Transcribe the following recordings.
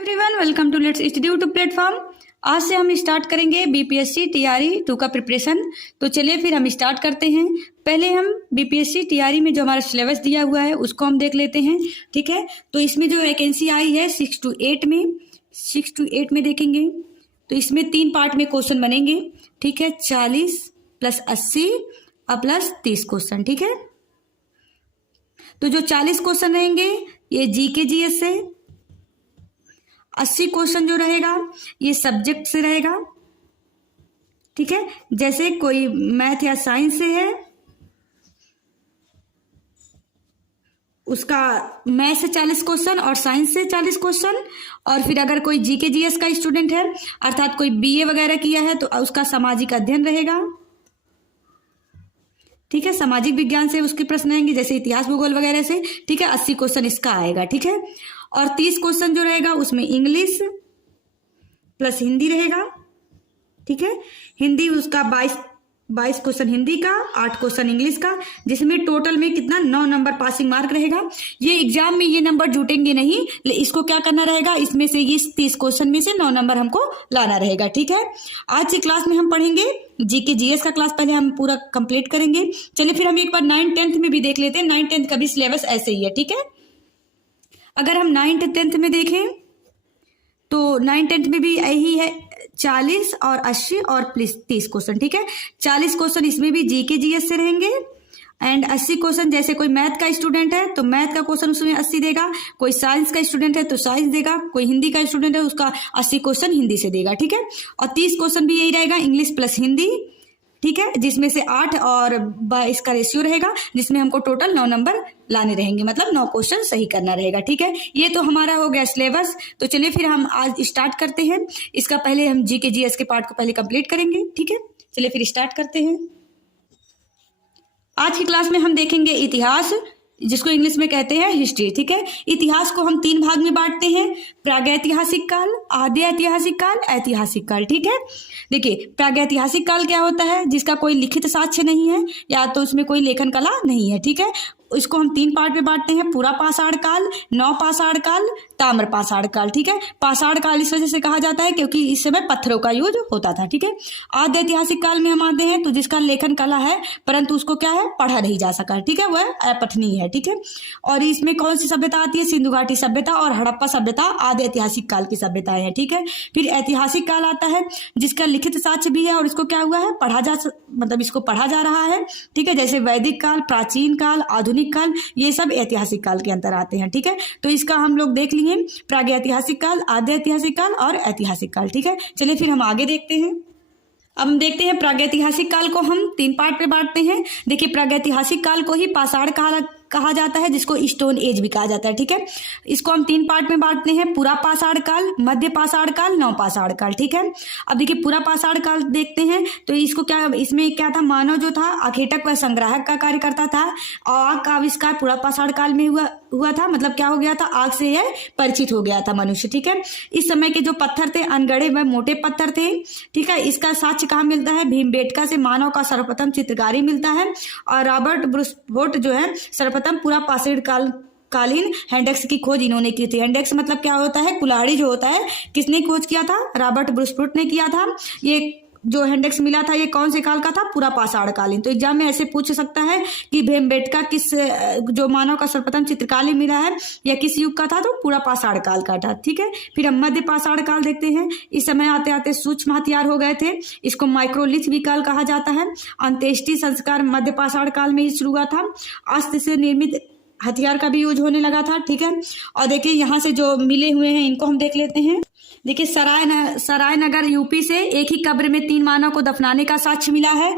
Everyone, welcome to let's study YouTube platform. आज से हम स्टार्ट करेंगे बीपीएससी टीआरई 2 का प्रिपरेशन। तो चलिए फिर हम स्टार्ट करते हैं। पहले हम बीपीएससी टीआरई में जो हमारा सिलेबस दिया हुआ है उसको हम देख लेते हैं। ठीक है, तो इसमें जो वैकेंसी आई है 6 to 8 में देखेंगे तो इसमें 3 पार्ट में क्वेश्चन बनेंगे। ठीक है, 40 + 80 और प्लस 30 क्वेश्चन। ठीक है, तो जो 40 क्वेश्चन रहेंगे ये जीके जीएस से, 80 क्वेश्चन जो रहेगा ये सब्जेक्ट से रहेगा। ठीक है, जैसे कोई मैथ या साइंस से है उसका मैथ से 40 क्वेश्चन और साइंस से 40 क्वेश्चन, और फिर अगर कोई जीके जीएस का स्टूडेंट है अर्थात कोई बीए वगैरह किया है तो उसका सामाजिक अध्ययन रहेगा। ठीक है, सामाजिक विज्ञान से उसके प्रश्न आएंगे जैसे इतिहास भूगोल वगैरह से। ठीक है, 80 क्वेश्चन इसका आएगा। ठीक है, और 30 क्वेश्चन जो रहेगा उसमें इंग्लिश प्लस हिंदी रहेगा। ठीक है, हिंदी उसका 22 क्वेश्चन हिंदी का, 8 क्वेश्चन इंग्लिश का, जिसमें टोटल में कितना 9 नंबर पासिंग मार्क रहेगा। ये एग्जाम में ये नंबर जुटेंगे नहीं, इसको क्या करना रहेगा, इसमें से ये 30 क्वेश्चन में से 9 नंबर हमको लाना रहेगा। ठीक है, आज की क्लास में हम पढ़ेंगे जीके जीएस का क्लास पहले हम पूरा कंप्लीट करेंगे। चलिए फिर हम एक बार 9th 10th में भी देख लेते हैं। 9th 10th का भी सिलेबस ऐसे ही है। ठीक है, अगर हम 9th 10th में देखें तो 9th 10th में भी यही है, 40 और 80 और प्लस 30 क्वेश्चन। ठीक है, 40 क्वेश्चन इसमें भी जीके जीएस से रहेंगे एंड 80 क्वेश्चन जैसे कोई मैथ का स्टूडेंट है तो मैथ का क्वेश्चन उसमें 80 देगा, कोई साइंस का स्टूडेंट है तो साइंस देगा, कोई हिंदी का स्टूडेंट है उसका 80 क्वेश्चन हिंदी से देगा। ठीक है, और 30 क्वेश्चन भी यही रहेगा, इंग्लिश प्लस हिंदी। ठीक है, जिसमें से 8 और 22 का रेशियो रहेगा, जिसमें हमको टोटल 9 नंबर लाने रहेंगे, मतलब 9 क्वेश्चन सही करना रहेगा। ठीक है, ये तो हमारा हो गया सिलेबस। तो चलिए फिर हम आज स्टार्ट करते हैं। इसका पहले हम जीके जीएस के पार्ट को पहले कंप्लीट करेंगे। ठीक है, चलिए फिर स्टार्ट करते हैं। आज की क्लास में हम देखेंगे इतिहास, जिसको इंग्लिश में कहते हैं हिस्ट्री। ठीक है, इतिहास को हम 3 भाग में बांटते हैं, प्रागैतिहासिक काल, आद्य ऐतिहासिक काल, ऐतिहासिक काल। ठीक है, देखिए प्रागैतिहासिक काल क्या होता है, जिसका कोई लिखित साक्ष्य नहीं है या तो उसमें कोई लेखन कला नहीं है। ठीक है, इसको हम 3 पार्ट में बांटते हैं, पूरा पाषाण काल, नव पाषाण काल, ताम्र पाषाण काल। ठीक है, पाषाण काल इस वजह से कहा जाता है क्योंकि इस समय पत्थरों का यूज होता था। ठीक है, आद्य ऐतिहासिक काल में हम आते हैं तो जिसका लेखन कला है परंतु उसको क्या है, पढ़ा नहीं जा सका। ठीक है, वह अपठनीय है। ठीक है, और इसमें कौन सी सभ्यता आती है, सिंधु घाटी सभ्यता और हड़प्पा सभ्यता आद्य ऐतिहासिक काल की सभ्यताएं हैं। ठीक है, फिर ऐतिहासिक काल आता है जिसका लिखित साक्ष्य भी है और इसको क्या हुआ है, मतलब इसको पढ़ा जा रहा है। ठीक है, जैसे वैदिक काल, प्राचीन काल, आधुनिक काल, ये सब ऐतिहासिक काल के अंतर आते हैं। ठीक है, तो इसका हम लोग देख लिए प्रागैतिहासिक काल, आद्य ऐतिहासिक काल और ऐतिहासिक काल। ठीक है, चलिए फिर हम आगे देखते हैं। अब हम देखते हैं प्रागैतिहासिक काल को हम 3 पार्ट में बांटते हैं। देखिए प्रागैतिहासिक काल को ही पाषाण काल कहा जाता है, जिसको स्टोन एज भी कहा जाता है। ठीक है, इसको हम 3 पार्ट में बांटते हैं, पूरा पाषाण काल, मध्य पाषाण काल, नव पाषाण काल। ठीक है, अब देखिए पूरा पाषाण काल देखते हैं तो इसको क्या, इसमें क्या था, मानव जो था आखेटक व संग्राहक का कार्य करता था। आग का आविष्कार पूरा पाषाण काल में हुआ था, मतलब क्या हो गया था, आग से यह परिचित हो गया था मनुष्य। ठीक है, इस समय के जो पत्थर थे अनगढ़े व मोटे पत्थर थे। ठीक है, इसका साक्ष्य कहाँ मिलता है, भीमबेटका से मानव का सर्वप्रथम चित्रकारी मिलता है, और रॉबर्ट ब्रूसफोर्ट जो है सर्वप्रथम पूरा पाषाण कालीन हैंडेक्स की खोज इन्होंने की थी। हैंडेक्स मतलब क्या होता है, कुल्हाड़ी जो होता है, किसने खोज किया था, रॉबर्ट ब्रूसफोर्ट ने किया था। ये जो हैंडेक्स मिला था ये कौन से काल का था, पूरा पाषाण कालीन। तो एग्जाम में ऐसे पूछ सकता है कि भीमबेटका किस, जो मानव का सर्वप्रथम चित्रकारी मिला है या किस युग का था, तो पूरा पाषाण काल का था। ठीक है, फिर हम मध्य पाषाण काल देखते हैं। इस समय आते आते सूक्ष्म हथियार हो गए थे, इसको माइक्रोलिथ भी काल कहा जाता है। अंत्येष्टि संस्कार मध्य पाषाण काल में ही शुरू हुआ था, अस्त से निर्मित हथियार का भी यूज होने लगा था। ठीक है, और देखिए यहाँ से जो मिले हुए हैं इनको हम देख लेते हैं। देखिए सरायनगर यूपी से एक ही कब्र में 3 मानव को दफनाने का साक्ष्य मिला है।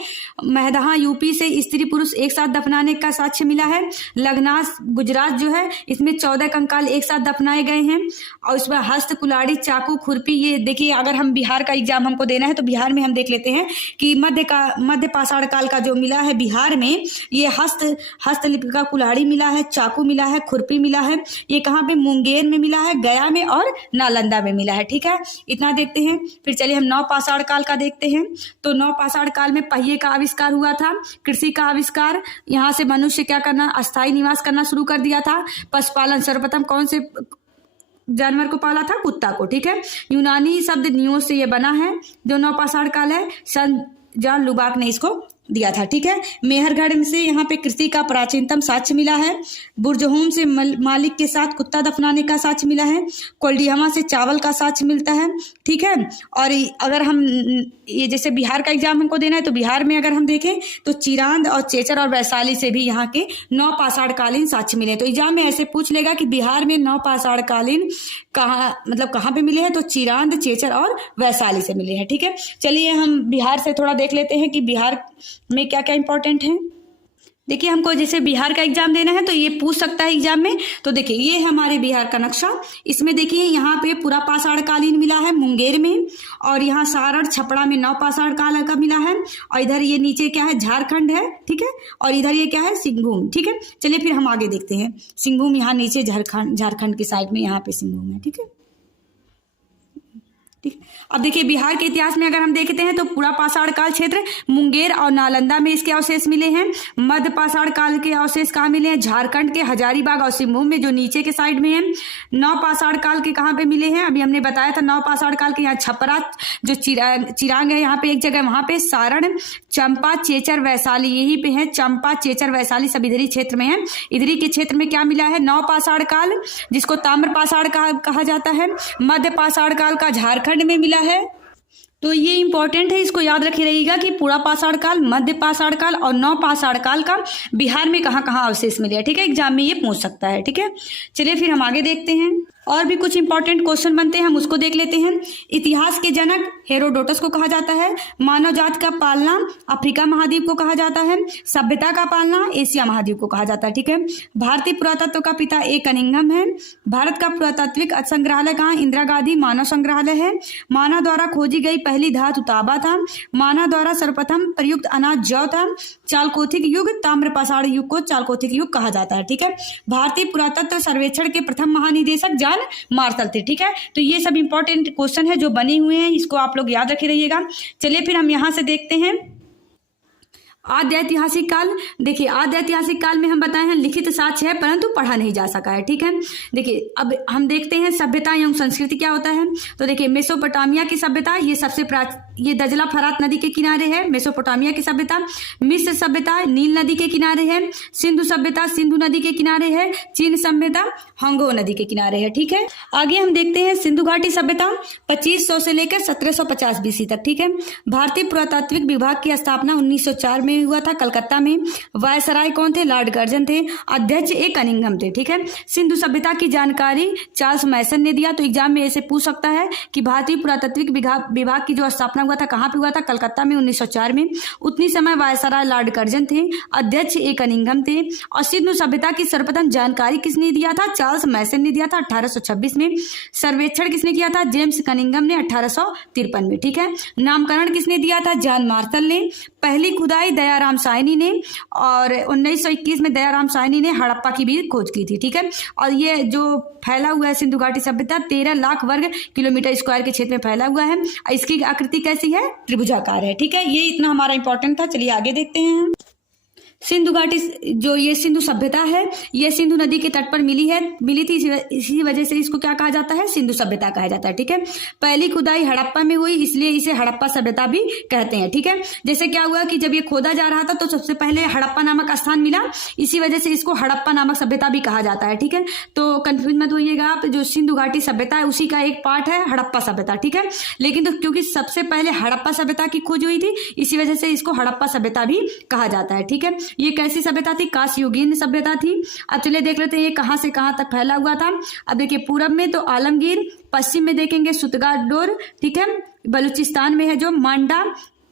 महदहा यूपी से स्त्री पुरुष एक साथ दफनाने का साक्ष्य मिला है। लगनास गुजरात जो है इसमें 14 कंकाल एक साथ दफनाए गए हैं, और उसमें हस्त, कुल्हाड़ी, चाकू, खुरपी। ये देखिए अगर हम बिहार का एग्जाम हमको देना है तो बिहार में हम देख लेते हैं कि मध्य पाषाण काल का जो मिला है बिहार में, ये हस्तलिपि का कुल्हाड़ी मिला है, चाकू मिला है, खुरपी मिला है। ये कहाँ पे, मुंगेर में मिला है, गया में और नालंदा में मिला है। ठीक है, इतना देखते हैं। फिर चलिए हम नव पाषाण काल का देखते हैं। तो नव पाषाण काल में पहिए का आविष्कार हुआ था, कृषि का आविष्कार, यहाँ से मनुष्य क्या करना, अस्थायी निवास करना शुरू कर दिया था। पशुपालन सर्वप्रथम कौन से जानवर को पाला था? कुत्ता को, ठीक है। यूनानी शब्द नियो से ये बना है, जो नवपाषाण काल है। सन जॉन लुबाक ने इसको दिया था, ठीक है। मेहरगढ़ से यहाँ पे कृषि का प्राचीनतम साक्ष्य मिला है। बुर्जहोम से मालिक के साथ कुत्ता दफनाने का साक्ष्य मिला है। कोल्डियामा से चावल का साक्ष्य मिलता है, ठीक है। और अगर हम ये जैसे बिहार का एग्जाम हमको देना है, तो बिहार में अगर हम देखें तो चिरांद और चेचर और वैशाली से भी यहाँ के नवपाषाणकालीन साक्ष्य मिले। तो एग्जाम में ऐसे पूछ लेगा कि बिहार में नवपाषाणकालीन कहाँ पे मिले हैं, तो चिरांद, चेचर और वैशाली से मिले हैं, ठीक है। चलिए हम बिहार से थोड़ा देख लेते हैं कि बिहार में क्या क्या इंपॉर्टेंट है। देखिए हमको जैसे बिहार का एग्जाम देना है तो ये पूछ सकता है एग्जाम में। तो देखिए ये हमारे बिहार का नक्शा, इसमें देखिए यहाँ पे पूरा पाषाणकालीन मिला है मुंगेर में, और यहाँ सारण छपरा में नवपाषाण काल का मिला है, और इधर ये नीचे क्या है, झारखंड है, ठीक है। और इधर ये क्या है, सिंहभूम, ठीक है। चलिए फिर हम आगे देखते हैं। सिंहभूम यहाँ नीचे झारखंड के साइड में यहाँ पे सिंहभूम है, ठीक है। ठीक। अब देखिए बिहार के इतिहास में अगर हम देखते हैं तो पूरा पाषाण काल क्षेत्र मुंगेर और नालंदा में इसके अवशेष मिले हैं। मध्य पाषाण काल के अवशेष कहाँ मिले हैं, झारखंड के हजारीबाग और सिंहभूम में, जो नीचे के साइड में है। नव पाषाण काल के कहाँ पे मिले हैं, अभी हमने बताया था नव पाषाण काल के यहाँ छपरा जो चिरांग है यहाँ पे एक जगह, वहां पे सारण, चंपा, चेचर, वैशाली यही पे है। चंपा, चेचर, वैशाली सब इधरी क्षेत्र में है। इधरी के क्षेत्र में क्या मिला है, नव पाषाण काल जिसको ताम्र पाषाण कहा जाता है। मध्य पाषाण काल का झारखंड में मिला है। तो ये इंपॉर्टेंट है, इसको याद रखे रहिएगा कि पूरा पाषाण काल, मध्य पाषाण काल और नव पाषाण काल का बिहार में कहाँ कहाँ अवशेष मिले हैं, ठीक है। एग्जाम में ये पूछ सकता है, ठीक है। चलिए फिर हम आगे देखते हैं। और भी कुछ इंपॉर्टेंट क्वेश्चन बनते हैं, हम उसको देख लेते हैं। इतिहास के जनक हेरोडोटस को कहा जाता है। मानव जात का पालना अफ्रीका महाद्वीप को कहा जाता है। सभ्यता का पालना एशिया महाद्वीप को कहा जाता है, ठीक है। भारतीय पुरातत्व का पिता ए कनिंघम है। भारत का पुरातात्विक संग्रहालय कहाँ, इंदिरा गांधी मानव संग्रहालय है। मानव द्वारा खोजी गई पहली धातु तांबा था। मानव द्वारा सर्वप्रथम प्रयुक्त अनाज जौ था। चालकोथिक युग ताम्र पाषाण युग को चालकोथिक युग कहा जाता है, ठीक है। भारतीय पुरातत्व सर्वेक्षण के प्रथम महानिदेशक जॉन मार्शल थे, ठीक है। तो ये सब इंपॉर्टेंट क्वेश्चन है जो बने हुए हैं, इसको आप लोग याद रखे रहिएगा। चलिए फिर हम यहां से देखते हैं आद्य ऐतिहासिक काल। देखिए आद्य ऐतिहासिक काल में हम बताए हैं लिखित साक्ष्य है परंतु पढ़ा नहीं जा सका है, ठीक है। देखिए अब हम देखते हैं सभ्यता एवं संस्कृति क्या होता है। तो देखिए मेसोपोटामिया की सभ्यता, ये सबसे ये दजला फरात नदी के किनारे है, मेसोपोटामिया की सभ्यता। मिस्र सभ्यता नील नदी के किनारे है। सिंधु सभ्यता सिंधु नदी के किनारे है। चीन सभ्यता हांगो नदी के किनारे है, ठीक है। आगे हम देखते हैं सिंधु घाटी सभ्यता 2500 से लेकर 1750 बीसी तक, ठीक है। भारतीय पुरातात्विक विभाग की स्थापना 1904 में हुआ था कलकत्ता में। वायसराय कौन थे, लॉर्ड कर्जन थे। अध्यक्ष ए कनिंघम थे, ठीक है। सिंधु सभ्यता की जानकारी चार्ल्स मैसन ने दिया। तो एग्जाम में ऐसे पूछ सकता है कि भारतीय पुरातात्विक विभाग की जो स्थापना हुआ था कहाँ पे हुआ था, कलकत्ता में 1904 में। उतनी समय वायसराय लॉर्ड कर्जन थे, अध्यक्ष ए कनिंघम थे। और सिंधु सभ्यता की सर्वप्रथम जानकारी किसने दिया था, चार्ल्स मैसन ने दिया था 1826 में। सर्वेक्षण किसने किया था, जेम्स कनिंघम ने 1853 में, ठीक है। नामकरण किसने दिया था, जॉन मार्शल ने। पहली खुदाई दयाराम साहनी ने, और 1921 में दयाराम साहनी ने हड़प्पा की भी खोज की थी, ठीक है। और ये जो फैला हुआ है सिंधु घाटी सभ्यता 13 लाख वर्ग किलोमीटर स्क्वायर के क्षेत्र में फैला हुआ है। इसकी आकृति कैसी है, त्रिभुजाकार है, ठीक है। ये इतना हमारा इंपॉर्टेंट था। चलिए आगे देखते हैं। सिंधु घाटी जो ये सिंधु सभ्यता है ये सिंधु नदी के तट पर मिली थी, इसी वजह से इसको क्या कहा जाता है, सिंधु सभ्यता कहा जाता है, ठीक है। पहली खुदाई हड़प्पा में हुई इसलिए इसे हड़प्पा सभ्यता भी कहते हैं, ठीक है। जैसे क्या हुआ कि जब ये खोदा जा रहा था तो सबसे पहले हड़प्पा नामक स्थान मिला, इसी वजह से इसको हड़प्पा नामक सभ्यता भी कहा जाता है, ठीक है। तो कंफ्यूज मत होइएगा आप, जो सिंधु घाटी सभ्यता है उसी का एक पार्ट है हड़प्पा सभ्यता, ठीक है। लेकिन तो क्योंकि सबसे पहले हड़प्पा सभ्यता की खोज हुई थी इसी वजह से इसको हड़प्पा सभ्यता भी कहा जाता है, ठीक है। ये कैसी सभ्यता थी, कांस्ययुगीन सभ्यता थी। अब चलिए देख लेते हैं ये कहां से कहां तक फैला हुआ था। अब देखिए पूरब में तो आलमगीर, पश्चिम में देखेंगे सुतगाडोर, ठीक है। बलूचिस्तान में है जो मांडा,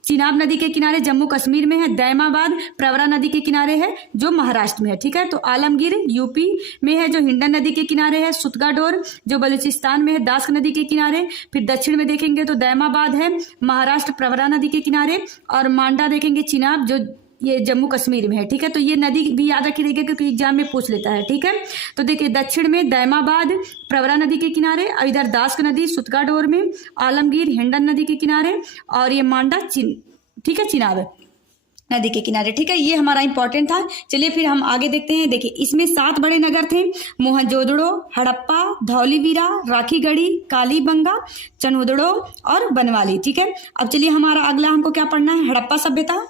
चिनाब नदी के किनारे जम्मू कश्मीर में है। दैमाबाद प्रवरा नदी के किनारे है जो महाराष्ट्र में है, ठीक है। तो आलमगीर यूपी में है जो हिंडन नदी के किनारे है। सुतगाडोर जो बलूचिस्तान में है दास्क नदी के किनारे। फिर दक्षिण में देखेंगे तो दैमाबाद है महाराष्ट्र प्रवरा नदी के किनारे। और मांडा देखेंगे चिनाब जो ये जम्मू कश्मीर में है, ठीक है। तो ये नदी भी याद रखिएगा क्योंकि एग्जाम में पूछ लेता है, ठीक है। तो देखिए दक्षिण में दैमाबाद प्रवरा नदी के किनारे, और इधर दास्क नदी सुतगाडोर में, आलमगीर हिंडन नदी के किनारे, और ये मांडा ठीक है चिनाब। नदी के किनारे, ठीक है। ये हमारा इंपॉर्टेंट था। चलिए फिर हम आगे देखते हैं। देखिए इसमें 7 बड़े नगर थे, मोहनजोदड़ो, हड़प्पा, धौलीवीरा, राखीगढ़ी, कालीबंगा, चनोदड़ो और बनवाली, ठीक है। अब चलिए हमारा अगला हमको क्या पढ़ना है, हड़प्पा सभ्यता।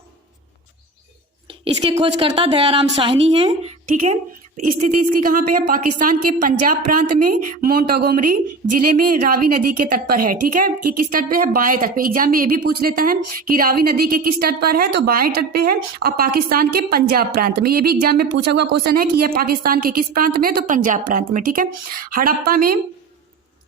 इसके खोजकर्ता दयाराम साहनी हैं, ठीक है। स्थिति इसकी कहाँ पे है, पाकिस्तान के पंजाब प्रांत में मोंटोगोमरी जिले में रावी नदी के तट पर है, ठीक है। ये किस तट पे है, बाएं तट पे। एग्जाम में ये भी पूछ लेता है कि रावी नदी के किस तट पर है, तो बाएं तट पे है और पाकिस्तान के पंजाब प्रांत में। ये भी एग्जाम में पूछा हुआ क्वेश्चन है कि यह पाकिस्तान के किस प्रांत में, तो पंजाब प्रांत में, ठीक है। हड़प्पा में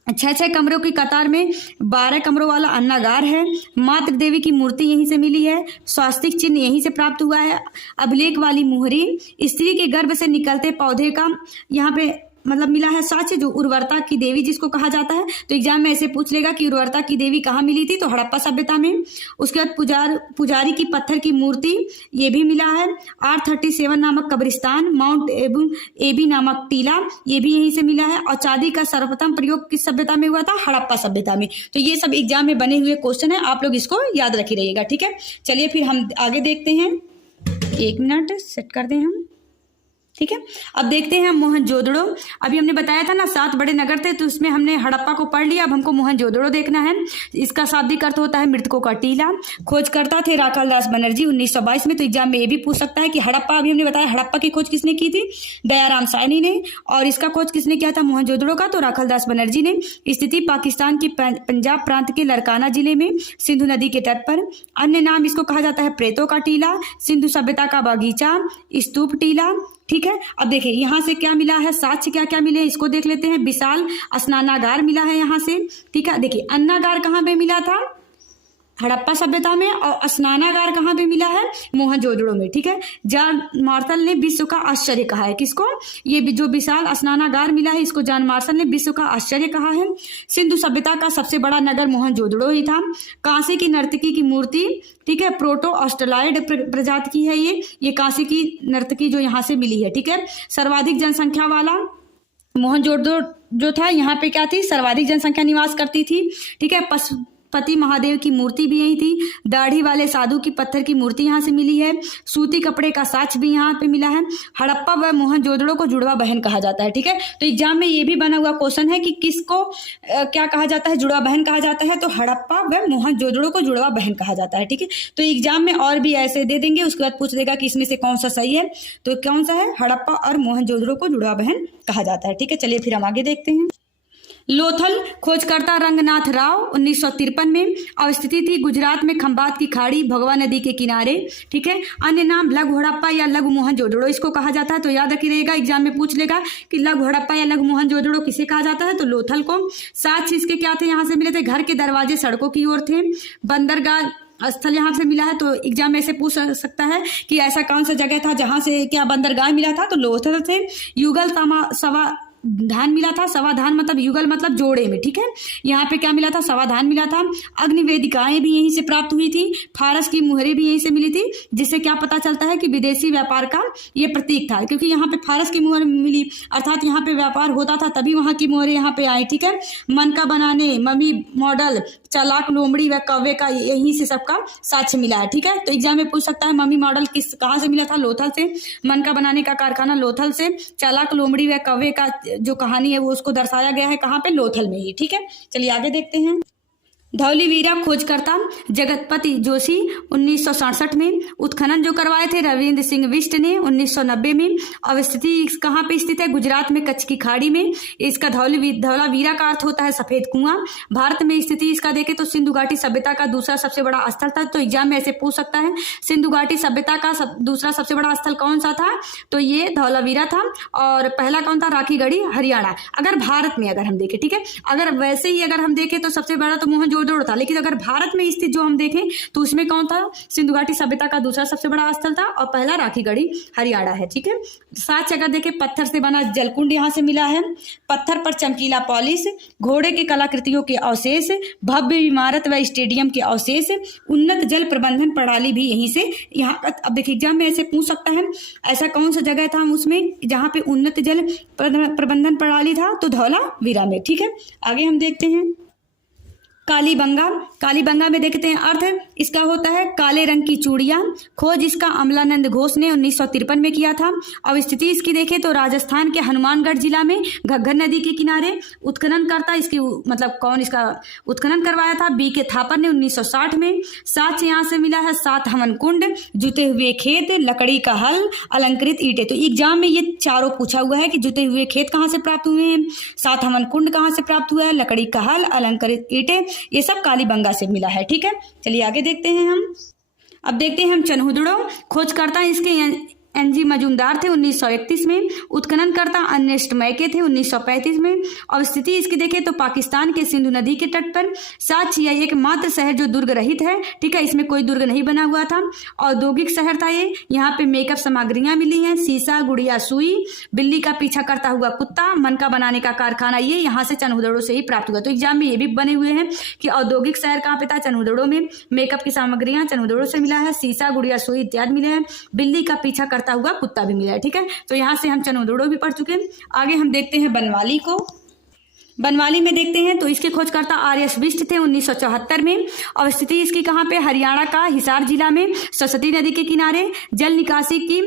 6 कमरों की कतार में 12 कमरों वाला अन्नागार है। मातृ देवी की मूर्ति यहीं से मिली है। स्वास्तिक चिन्ह यहीं से प्राप्त हुआ है। अभिलेख वाली मुहरी, स्त्री के गर्भ से निकलते पौधे का यहाँ पे मतलब मिला है साक्ष्य, जो उर्वरता की देवी जिसको कहा जाता है। तो एग्जाम में ऐसे पूछ लेगा कि उर्वरता की देवी कहाँ मिली थी, तो हड़प्पा सभ्यता में। उसके बाद पुजारी की पत्थर की मूर्ति ये भी मिला है। R37 नामक कब्रिस्तान, माउंट एबी नामक टीला ये भी यहीं से मिला है। और चांदी का सर्वप्रथम प्रयोग किस सभ्यता में हुआ था, हड़प्पा सभ्यता में। तो ये सब एग्जाम में बने हुए क्वेश्चन है, आप लोग इसको याद रखी रहिएगा, ठीक है। चलिए फिर हम आगे देखते हैं। 1 मिनट सेट कर दें हम, ठीक है। अब देखते हैं हम मोहनजोदड़ो। अभी हमने बताया था ना 7 बड़े नगर थे, तो उसमें हमने हड़प्पा को पढ़ लिया। अब हमको मोहनजोदड़ो देखना है। इसका शाब्दिक अर्थ होता है मृतकों का टीला। खोजकर्ता थे राखाल दास बनर्जी 1922 में। तो एग्जाम में ये भी पूछ सकता है कि हड़प्पा, अभी हमने बताया हड़प्पा की खोज किसने की थी, दयाराम साहनी ने। और इसका खोज किसने किया था, मोहनजोदड़ो का, तो राखाल दास बनर्जी ने। स्थिति पाकिस्तान की पंजाब प्रांत के लड़काना जिले में, सिंधु नदी के तट पर। अन्य नाम इसको कहा जाता है प्रेतों का टीला, सिंधु सभ्यता का बगीचा, स्तूप टीला, ठीक है। अब देखिए यहाँ से क्या मिला है, साक्ष्य क्या क्या मिले इसको देख लेते हैं। विशाल स्नानागार मिला है यहाँ से, ठीक है। देखिए अन्नागार कहाँ पे मिला था, हड़प्पा सभ्यता में। और स्नानागार कहाँ पे मिला है, मोहनजोदड़ो में, ठीक है। जॉन मार्शल ने विश्व का आश्चर्य कहा है, किसको, ये जो विशाल स्नानागार मिला है इसको जॉन मार्शल ने विश्व का आश्चर्य कहा है। सिंधु सभ्यता का सबसे बड़ा नगर मोहनजोदड़ो ही था। कांसे की नर्तकी की मूर्ति, ठीक है, प्रोटो ऑस्ट्रेलॉइड प्रजाति की है ये कांसे की नर्तकी जो यहाँ से मिली है, ठीक है। सर्वाधिक जनसंख्या वाला मोहनजोदड़ो जो था, यहाँ पे क्या थी, सर्वाधिक जनसंख्या निवास करती थी, ठीक है। पति महादेव की मूर्ति भी यही थी। दाढ़ी वाले साधु की पत्थर की मूर्ति यहाँ से मिली है। सूती कपड़े का साक्ष्य भी यहाँ पे मिला है। हड़प्पा व मोहनजोदड़ो को जुड़वा बहन कहा जाता है, ठीक है। तो एग्जाम में ये भी बना हुआ क्वेश्चन है कि किसको क्या कहा जाता है, जुड़वा बहन कहा जाता है, तो हड़प्पा व मोहनजोदड़ो को जुड़वा बहन कहा जाता है, ठीक है। तो एग्जाम में और भी ऐसे दे देंगे, उसके बाद पूछ देगा कि इसमें से कौन सा सही है, तो कौन सा है, हड़प्पा और मोहनजोदड़ो को जुड़वा बहन कहा जाता है, ठीक है। चलिए फिर हम आगे देखते हैं। लोथल, खोजकर्ता रंगनाथ राव 1953 में। अवस्थिति थी गुजरात में खंभात की खाड़ी, भगवा नदी के किनारे, ठीक है। अन्य नाम लघु हड़प्पा या लघु मोहनजोदड़ो इसको कहा जाता है। तो याद रखिएगा, एग्जाम में पूछ लेगा कि लघु हड़प्पा या लघु मोहनजोदड़ो किसे कहा जाता है, तो लोथल को। साक्ष्य इसके क्या थे, यहाँ से मिले थे, घर के दरवाजे सड़कों की ओर थे। बंदरगाह स्थल यहाँ से मिला है। तो एग्जाम में ऐसे पूछ सकता है कि ऐसा कौन सा जगह था जहां से क्या बंदरगाह मिला था, तो लोथल थे। युगल सवा धान मिला था, सवाधान मतलब युगल मतलब जोड़े में, ठीक है। यहाँ पे क्या मिला था, सवाधान मिला था। अग्निवेदिकाएं भी यहीं से प्राप्त हुई थी। फारस की मुहरें भी यहीं से मिली थी, जिससे क्या पता चलता है कि विदेशी व्यापार का ये प्रतीक था, क्योंकि यहाँ पे फारस की मुहर मिली, अर्थात यहाँ पे व्यापार होता था, तभी वहाँ की मुहरें यहाँ पे आई, ठीक है। मनका बनाने, मम्मी मॉडल, चालाक लोमड़ी व कौवे का यहीं से सबका साक्ष्य मिला है, ठीक है। तो एग्जाम में पूछ सकता है मम्मी मॉडल कहाँ से मिला था, लोथल से। मनका बनाने का कारखाना लोथल से। चालाक लोमड़ी व कौवे का जो कहानी है वो उसको दर्शाया गया है कहाँ पे, लोथल में ही, ठीक है। चलिए आगे देखते हैं। धौलीवीरा खोजकर्ता जगतपति जोशी 1967 में। उत्खनन जो करवाए थे रविंद्र सिंह बिष्ट ने 1990 में। अब स्थिति कहाँ पे स्थित है, गुजरात में कच्छ की खाड़ी में। इसका धौलावीरा का अर्थ होता है सफेद कुआं। भारत में स्थिति इसका देखें तो सिंधु घाटी सभ्यता का दूसरा सबसे बड़ा स्थल था। तो एग्जाम में ऐसे पूछ सकता है सिंधु घाटी सभ्यता का दूसरा सबसे बड़ा स्थल कौन सा था, तो ये धौलावीरा था। और पहला कौन था, राखीगढ़ी हरियाणा। अगर भारत में अगर हम देखें, ठीक है, अगर वैसे ही अगर हम देखें तो सबसे बड़ा तो मोहनजोदड़ो था, लेकिन अगर भारत में स्थित जो हम देखें तो उसमें कौन था, सिंधु घाटी सभ्यता का दूसरा सबसे बड़ा स्थल था और पहला राखीगढ़ी हरियाणा है, ठीक है। साक्ष्य अगर देखें, पत्थर से बना जलकुंड यहाँ से मिला है। पत्थर पर चमकीला पॉलिश, घोड़े के कलाकृतियों के अवशेष, भव्य इमारत व स्टेडियम के अवशेष, उन्नत जल प्रबंधन प्रणाली भी यहीं से यहाँ। अब देखिए एग्जाम में ऐसे पूछ सकता है ऐसा कौन सा जगह था उसमें जहाँ पे उन्नत जल प्रबंधन प्रणाली था, तो धौलावीरा में, ठीक है। आगे हम देखते हैं। कालीबंगा, कालीबंगा में देखते हैं अर्थ इसका होता है काले रंग की चूड़ियां। खोज इसका अमलानंद घोष ने 1953 में किया था। अब स्थिति इसकी देखें तो राजस्थान के हनुमानगढ़ जिला में घग्गर नदी के किनारे। उत्खनन करता इसकी मतलब कौन इसका उत्खनन करवाया था? बी के थापर ने 1960 में। साक्ष्य यहाँ से मिला है 7 हवन कुंड, जुते हुए खेत, लकड़ी का हल, अलंकृत ईंटें। तो एग्जाम में ये चारों पूछा हुआ है कि जुते हुए खेत कहाँ से प्राप्त हुए हैं, 7 हवन कुंड कहाँ से प्राप्त हुआ है, लकड़ी का हल, अलंकृत ईंटें, ये सब कालीबंगा से मिला है। ठीक है, चलिए आगे देखते हैं हम। अब देखते हैं हम चनहुदड़ो। खोजकर्ता इसके एनजी मजूमदार थे 1931 में। उत्खननकर्ता अर्नेस्ट मैके थे 1935 में। और स्थिति इसकी देखें तो पाकिस्तान के सिंधु नदी के तट पर। साक्ष्य यह एकमात्र शहर जो दुर्ग रहित है। ठीक है, इसमें कोई दुर्ग नहीं बना हुआ था। औद्योगिक शहर था ये। यहाँ पे मेकअप सामग्रियां मिली हैं, शीशा, गुड़िया, सुई, बिल्ली का पीछा करता हुआ कुत्ता, मनका बनाने का कारखाना, ये यहाँ से चनहुदड़ो से ही प्राप्त हुआ। तो एग्जाम में ये भी बने हुए हैं कि औद्योगिक शहर कहाँ पे था? चनहुदड़ो में। मेकअप की सामग्रियां चनहुदड़ो से मिला है, शीशा, गुड़िया, सुई इत्यादि मिले हैं, बिल्ली का पीछा हुआ कुत्ता भी मिला है। ठीक है, तो यहाँ से हम चनहुदड़ो भी पढ़ चुके हैं। आगे हम देखते हैं बनवाली को। बनवाली में देखते हैं तो इसके खोजकर्ता आर.एस. बिष्ट थे 1974 में। और स्थिति इसकी कहाँ पे? हरियाणा का हिसार जिला में, सरस्वती नदी के किनारे। जल निकासी की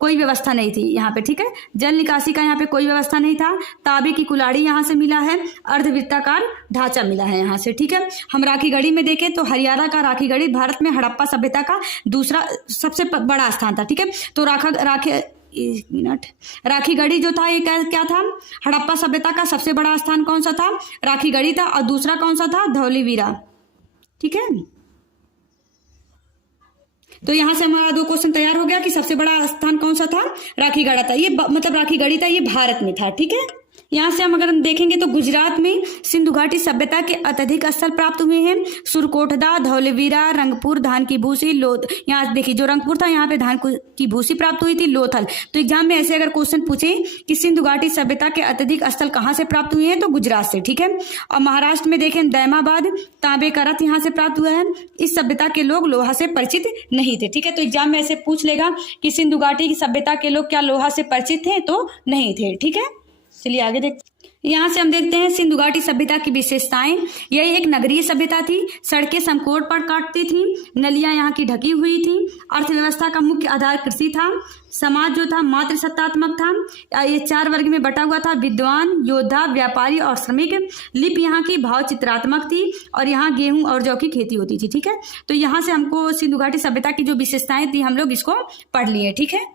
कोई व्यवस्था नहीं थी यहाँ पे। ठीक है, जल निकासी का यहाँ पे कोई व्यवस्था नहीं था। तांबे की कुल्हाड़ी यहाँ से मिला है, अर्धवृत्ताकार ढांचा मिला है यहाँ से। ठीक है, हम राखीगढ़ी में देखें तो हरियाणा का राखीगढ़ी भारत में हड़प्पा सभ्यता का दूसरा सबसे बड़ा स्थान था। ठीक है, तो राखीगढ़ी जो था ये क्या था? हड़प्पा सभ्यता का सबसे बड़ा स्थान कौन सा था? राखीगढ़ी था। और दूसरा कौन सा था? धौलीवीरा। ठीक है, तो यहां से हमारा 2 क्वेश्चन तैयार हो गया कि सबसे बड़ा स्थान कौन सा था? राखीगढ़ा था। ये मतलब राखीगढ़ी था, ये भारत में था। ठीक है, यहाँ से हम अगर हम देखेंगे तो गुजरात में सिंधु घाटी सभ्यता के अत्यधिक स्थल प्राप्त हुए हैं। सुरकोटदा, धौलवीरा, रंगपुर, धान की भूसी, लोथ। यहाँ देखिए जो रंगपुर था यहाँ पे धान की भूसी प्राप्त हुई थी, लोथल। तो एग्जाम में ऐसे अगर क्वेश्चन पूछे कि सिंधु घाटी सभ्यता के अत्यधिक स्थल कहाँ से प्राप्त हुए हैं, तो गुजरात से। ठीक है, और महाराष्ट्र में देखें दैमाबाद, तांबे का रथ यहाँ से प्राप्त हुआ है। इस सभ्यता के लोग लोहा से परिचित नहीं थे। ठीक है, तो एग्जाम में ऐसे पूछ लेगा कि सिंधु घाटी की सभ्यता के लोग क्या लोहा से परिचित थे, तो नहीं थे। ठीक है, चलिए आगे देखते हैं। यहाँ से हम देखते हैं सिंधु घाटी सभ्यता की विशेषताएं। यह एक नगरीय सभ्यता थी। सड़कें समकोण पर काटती थी, नलियां यहाँ की ढकी हुई थी। अर्थव्यवस्था का मुख्य आधार कृषि था। समाज जो था मात्र सत्तात्मक था। ये 4 वर्ग में बटा हुआ था: विद्वान, योद्धा, व्यापारी और श्रमिक। लिपि यहाँ की भाव चित्रात्मक थी और यहाँ गेहूं और जौ की खेती होती थी। ठीक है, तो यहाँ से हमको सिंधु घाटी सभ्यता की जो विशेषताएं थी हम लोग इसको पढ़ लिए। ठीक है,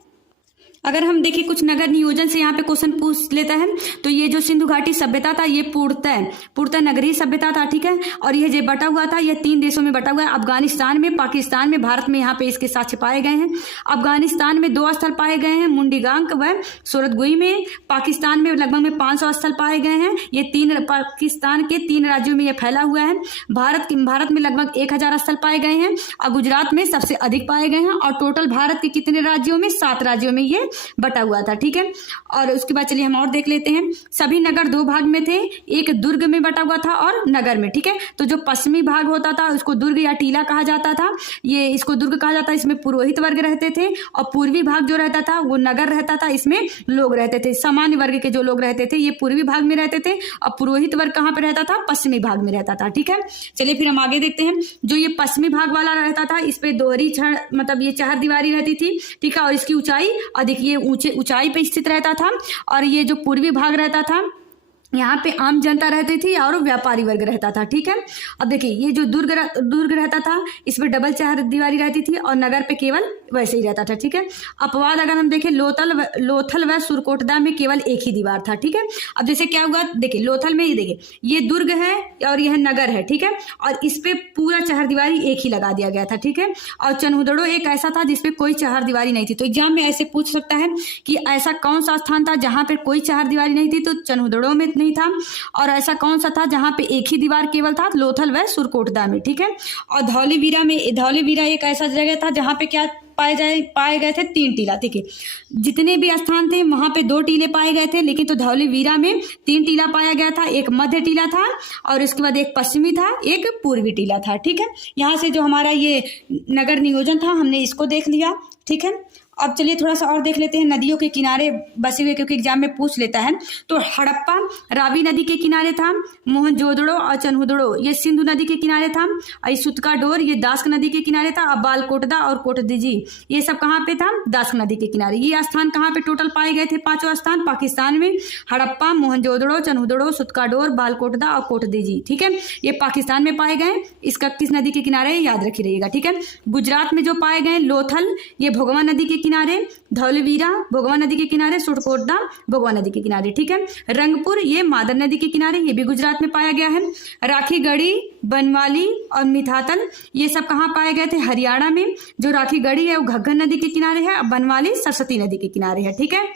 अगर हम देखें कुछ नगर नियोजन से यहाँ पे क्वेश्चन पूछ लेता है तो ये जो सिंधु घाटी सभ्यता था ये पूर्णतः नगरीय सभ्यता था। ठीक है, और ये जो बटा हुआ था ये 3 देशों में बटा हुआ है: अफगानिस्तान में, पाकिस्तान में, भारत में। यहाँ पे इसके साक्ष्य पाए गए हैं। अफगानिस्तान में 2 स्थल पाए गए हैं, मुंडीगांग व सूरतगुई में। पाकिस्तान में लगभग में 500 स्थल पाए गए हैं। ये पाकिस्तान के 3 राज्यों में ये फैला हुआ है। भारत में लगभग 1000 स्थल पाए गए हैं और गुजरात में सबसे अधिक पाए गए हैं। और टोटल भारत के कितने राज्यों में? 7 राज्यों में ये बटा हुआ था। ठीक है, और उसके बाद चलिए हम और देख लेते हैं। सभी नगर 2 भाग में थे, एक दुर्ग में बटा हुआ था और नगर में। ठीक है, तो जो पश्चिमी भाग होता था उसको दुर्ग या टीला कहा जाता था। ये इसको दुर्ग कहा जाता है, इसमें पुरोहित वर्ग रहते थे। और पूर्वी भाग जो रहता था वो नगर रहता था, इसमें लोग रहते थे। सामान्य वर्ग के जो लोग रहते थे ये पूर्वी भाग में रहते थे और पुरोहित वर्ग कहाँ पे रहता था? पश्चिमी भाग में रहता था। ठीक है, चलिए फिर हम आगे देखते हैं। जो ये पश्चिमी भाग वाला रहता था इस पे दोहरी मतलब ये चहारदीवारी रहती थी। ठीक है, और इसकी ऊंचाई अधिक, ये ऊंचाई पे स्थित रहता था। और ये जो पूर्वी भाग रहता था यहाँ पे आम जनता रहती थी और व्यापारी वर्ग रहता था। ठीक है, अब देखिए ये जो दुर्ग रहता था इसमें डबल चहारदीवारी रहती थी और नगर पे केवल वैसे ही रहता था। ठीक है, अपवाद अगर हम देखें लोथल व सुरकोटदा में केवल एक ही दीवार था। ठीक है, अब जैसे क्या हुआ देखिए लोथल में ये देखिए ये दुर्ग है और यह नगर है। ठीक है, और इस पे पूरा चहारदीवारी एक ही लगा दिया गया था। ठीक है, और चनहुदड़ो एक ऐसा था जिसपे कोई चहारदीवारी नहीं थी। तो एग्जाम में ऐसे पूछ सकता है कि ऐसा कौन सा स्थान था जहां पे कोई चहारदीवारी नहीं थी, तो चनहुदड़ो में नहीं था। और ऐसा कौन सा था जहां पे एक ही दीवार केवल था? लोथल व सुरकोटदा में। ठीक है, और धौलीवीरा एक ऐसा जगह था जहां पे क्या पाए गए थे? 3 टीला। ठीक है, जितने भी स्थान थे वहां पे 2 टीले पाए गए थे, लेकिन तो धौलीवीरा में 3 टीला पाया गया था। एक मध्य टीला था और उसके बाद एक पश्चिमी था, एक पूर्वी टीला था। ठीक है, यहाँ से जो हमारा ये नगर नियोजन था हमने इसको देख लिया। ठीक है, अब चलिए थोड़ा सा और देख लेते हैं नदियों के किनारे बसे हुए, क्योंकि एग्जाम में पूछ लेता है। तो हड़प्पा रावी नदी के किनारे था, मोहनजोदड़ो और चन्हुदड़ो ये सिंधु नदी के किनारे था, और सुतकाडोर ये दास्क नदी के किनारे था, अब बालकोटदा और कोटदीजी ये सब कहाँ पे था, दास्क नदी के किनारे। ये स्थान कहाँ पे टोटल पाए गए थे, 5 स्थान पाकिस्तान में, हड़प्पा, मोहनजोदड़ो, चन्हुदड़ो, सुतकाडोर, बालकोटदा और कोटदीजी, ठीक है, ये पाकिस्तान में पाए गए। इसका किस नदी के किनारे है याद रखी रहिएगा, ठीक है। गुजरात में जो पाए गए लोथल ये भोगवा नदी के किनारे, धौलवीरा भोगवा नदी के किनारे, सुटकोटदा भोगवा नदी के किनारे, ठीक है। रंगपुर ये मादर नदी के किनारे, ये भी गुजरात में पाया गया है। राखीगढ़ी, बनवाली और मिठातल ये सब कहाँ पाए गए थे, हरियाणा में। जो राखीगढ़ी है वो घग्गर नदी के किनारे है, और बनवाली सरस्वती नदी के किनारे है, ठीक है।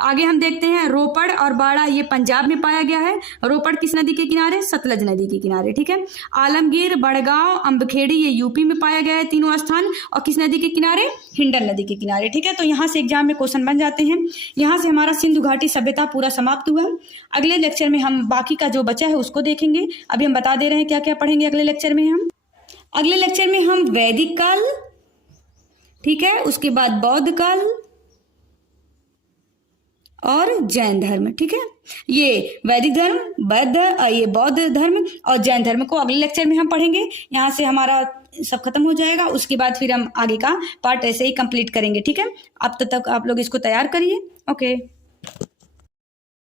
आगे हम देखते हैं रोपड़ और बाड़ा ये पंजाब में पाया गया है। रोपड़ किस नदी के किनारे, सतलज नदी के किनारे, ठीक है। आलमगीर, बड़गांव, अम्बखेड़ी ये यूपी में पाया गया है तीनों स्थान, और किस नदी के किनारे, हिंडन नदी के किनारे, ठीक है। तो यहाँ से एग्जाम में क्वेश्चन बन जाते हैं। यहाँ से हमारा सिंधु घाटी सभ्यता पूरा समाप्त हुआ। अगले लेक्चर में हम बाकी का जो बचा है उसको देखेंगे। अभी हम बता दे रहे हैं क्या क्या पढ़ेंगे अगले लेक्चर में। हम अगले लेक्चर में हम वैदिक काल, ठीक है, उसके बाद बौद्ध काल और जैन धर्म, ठीक है। ये वैदिक धर्म, ये बौद्ध धर्म और जैन धर्म को अगले लेक्चर में हम पढ़ेंगे। यहाँ से हमारा सब खत्म हो जाएगा। उसके बाद फिर हम आगे का पार्ट ऐसे ही कंप्लीट करेंगे, ठीक है। अब तक आप लोग इसको तैयार करिए। ओके।